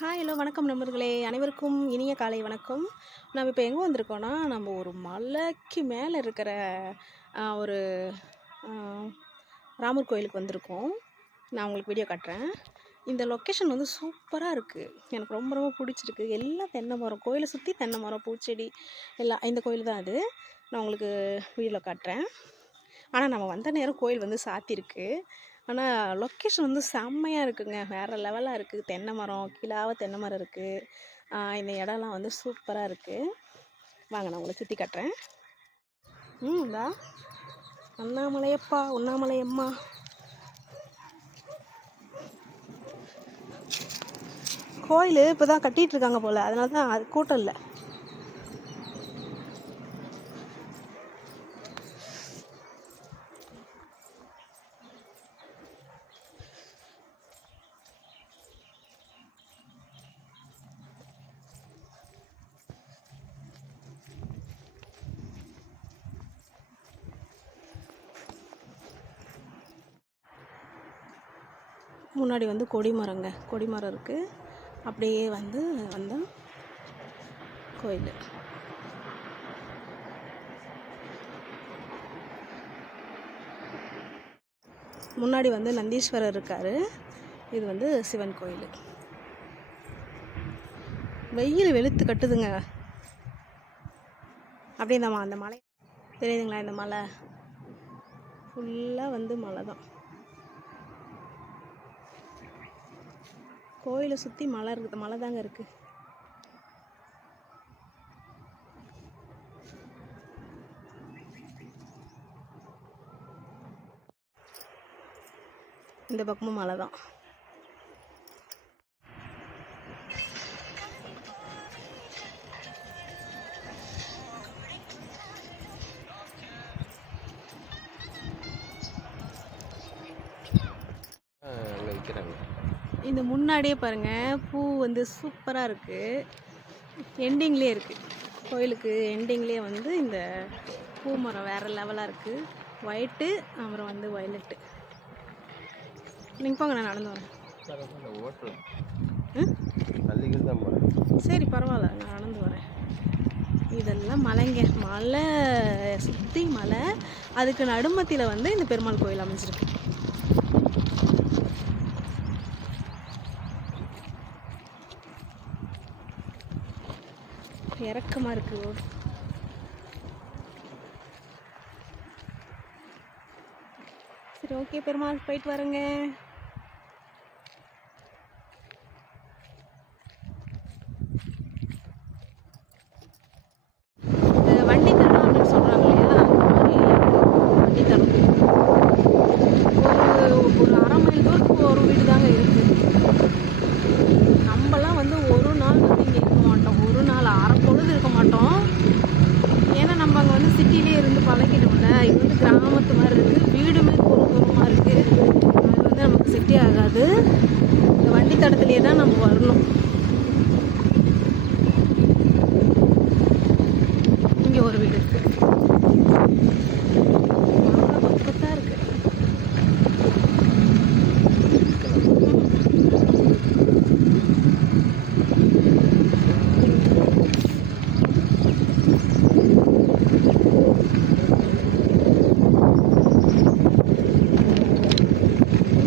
Hi hello வணக்கம் நண்பர்களே, அனைவருக்கும் இனிய காலை வணக்கம். நம்ம இப்போ எங்கே வந்திருக்கோன்னா, நம்ம ஒரு மலைக்கு மேலே இருக்கிற ஒரு ஆ, ராமர் கோயிலுக்கு வந்திருக்கோம். நான் உங்களுக்கு வீடியோ காட்டுறேன். இந்த லொக்கேஷன் வந்து சூப்பராக இருக்குது. எனக்கு ரொம்ப ரொம்ப பிடிச்சிருக்கு. எல்லாம் தென்னை மரம், கோயிலை சுற்றி தென்னை மரம், பூச்செடி எல்லாம். இந்த கோயில் தான் அது. நான் உங்களுக்கு வீடியோவில் காட்டுறேன். ஆனால் நம்ம வந்த நேரம் கோயில் வந்து சாத்தியிருக்கு. ஆனால் லொக்கேஷன் வந்து செம்மையாக இருக்குங்க. வேறு லெவலாக இருக்குது. தென்னை மரம், கீழாவ தென்னை மரம் இருக்குது. இந்த இடம்லாம் வந்து சூப்பராக இருக்குது. வாங்க நான் உங்களை சுற்றி காட்டுறேன். இந்தா அண்ணாமலையப்பா, உண்ணாமலையம்மா. கோயில் இப்போ தான் கட்டிகிட்டு இருக்காங்க போல், அதனால தான் அது கூட்டம் இல்லை. முன்னாடி வந்து கொடிமரங்க, கொடிமரம் இருக்குது. அப்படியே வந்து வந்தால் கோயில். முன்னாடி வந்து நந்தீஸ்வரர் இருக்கார். இது வந்து சிவன் கோயில். வெயில் வெளுத்து கட்டுதுங்க. அப்படியே அந்த மலை தெரியுதுங்களா? இந்த மலை ஃபுல்லாக வந்து மலை தான். கோயிலை சுற்றி மலை இருக்குது, மலை தாங்க இருக்குது. இந்த பக்கமும் மலை தான். இந்த முன்னாடியே பாருங்கள், பூ வந்து சூப்பராக இருக்குது. எண்டிங்லேயே இருக்குது. கோயிலுக்கு எண்டிங்லேயே வந்து இந்த பூ மரம் வேறு லெவலாக இருக்குது. ஒயிட்டு, அப்புறம் வந்து வயலட்டு. நீங்கள் போங்க, நான் நடந்து வரேன். சரி பரவாயில்ல, நான் நடந்து வரேன். இதெல்லாம் மலைங்க, மலை சுற்றி மலை. அதுக்கு நடுமத்தியில் வந்து இந்த பெருமாள் கோயில் அமைஞ்சிருக்கு. இறக்கமாக இருக்குது ரோடு. சரி ஓகே, பெருமாள் போயிட்டு வரேங்க. வண்டி தடம் அப்படின்னு சொல்கிறாங்க இல்லையா, வண்டி தடம் ஒரு அரை மைல் தூரத்துக்கு ஒரு வீடு தாங்க இருக்குது. நம்மலாம் வந்து ஒரு நாள் வந்து இங்கே இருக்க மாட்டோம், ஒரு நாள் அரை பொழுது இருக்க மாட்டோம். ஏன்னா நம்ம அங்கே வந்து சிட்டிலே இருந்து பழகிட்டோம்ல. இது வந்து கிராமத்து மாதிரி இருக்குது, வீடுமே தூரமாக இருக்குது. அது வந்து நமக்கு சிட்டி ஆகாது. இந்த வண்டி தடத்துலேயே தான் நம்ம வரணும். இங்கே ஒரு வீடு இருக்குது, பக்கத்தான் இருக்குது.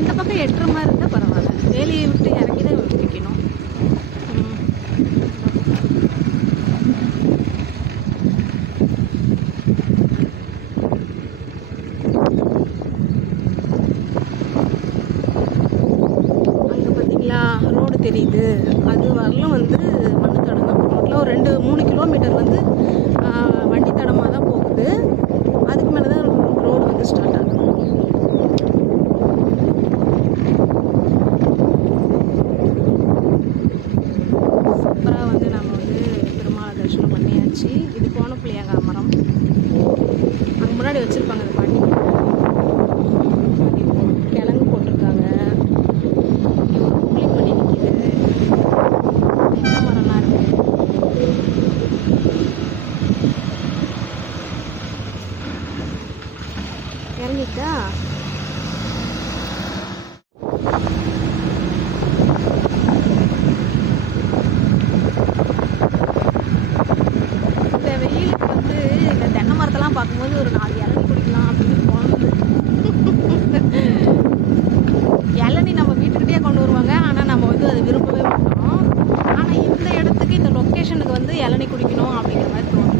இந்த பக்கம் எட்டுற மாதிரி இருந்தால் பரவாயில்ல, வேலையை விட்டு இறங்கி தான் வைக்கணும். அங்கே பார்த்தீங்களா ரோடு தெரியுது, அது வரலும் வந்து மண்ணு தடம் தான். ரோட்டில் ஒரு 2-3 கிலோமீட்டர் வந்து வண்டி தடமாக தான் போகுது. அதுக்கு மேலே தான் ரோடு வந்து ஸ்டார்ட் ஆகுது. சூப்பராக வந்து நம்ம வந்து பெருமாளை தரிசனம் பண்ணியாச்சு. இது கோணப்புளியாங்க மரம். அங்கே முன்னாடி வச்சுருப்பாங்க அந்த பாட்டி. கிழங்கு போட்டிருக்காங்க. இங்கே ஒரு புளி பண்ணி நிற்கிது. தென்னை மரம்லாம் இருக்குது. இறங்கி அது விரும்பவே மாட்டோம். ஆனால் இந்த இடத்துக்கு இந்த லொக்கேஷனுக்கு வந்து இளநீ குடிக்கணும் அப்படிங்கிற மாதிரி தோணும்.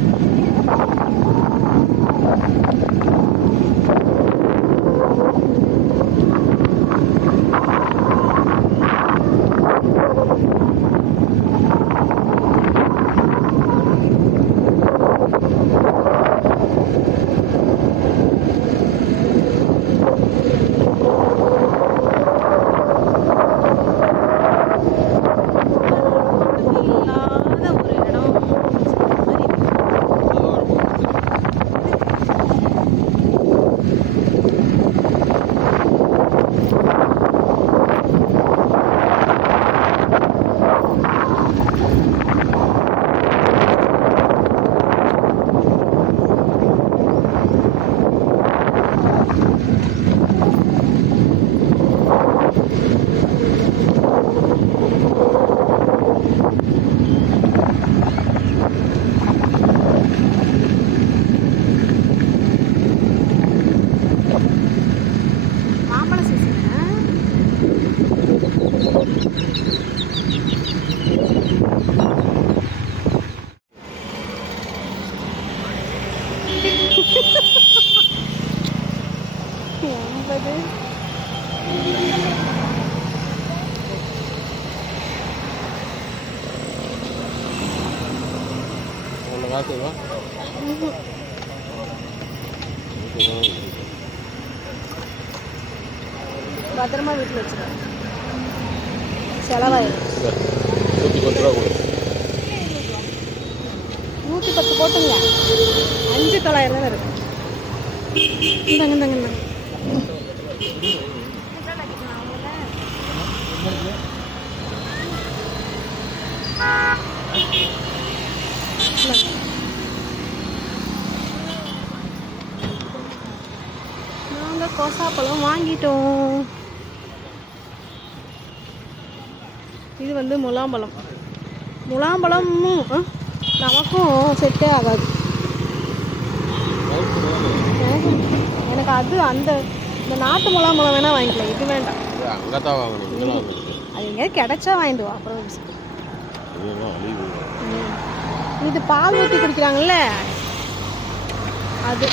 பத்திரமா வீட்டில் வச்சுருவேன். செலவாயிடும். 110 போட்டுங்க. 5,900 தான் இருக்கு. இந்தாங்க நாங்கள் கோசாப்பழம் வாங்கிட்டோம். இது வந்து முலாம்பழம். முலாம்பழமும் நமக்கும் செட்டே ஆகாது. எனக்கு அது அந்த இந்த நாட்டு முலாம்பழம் வேணால் வாங்கிக்கலாம். இது வேண்டாம். அது எங்கேயாவது கிடைச்சா வாங்கிட்டு வா. அப்புறம் இது பால் ஊற்றி குடிக்கிறாங்கல்ல அது.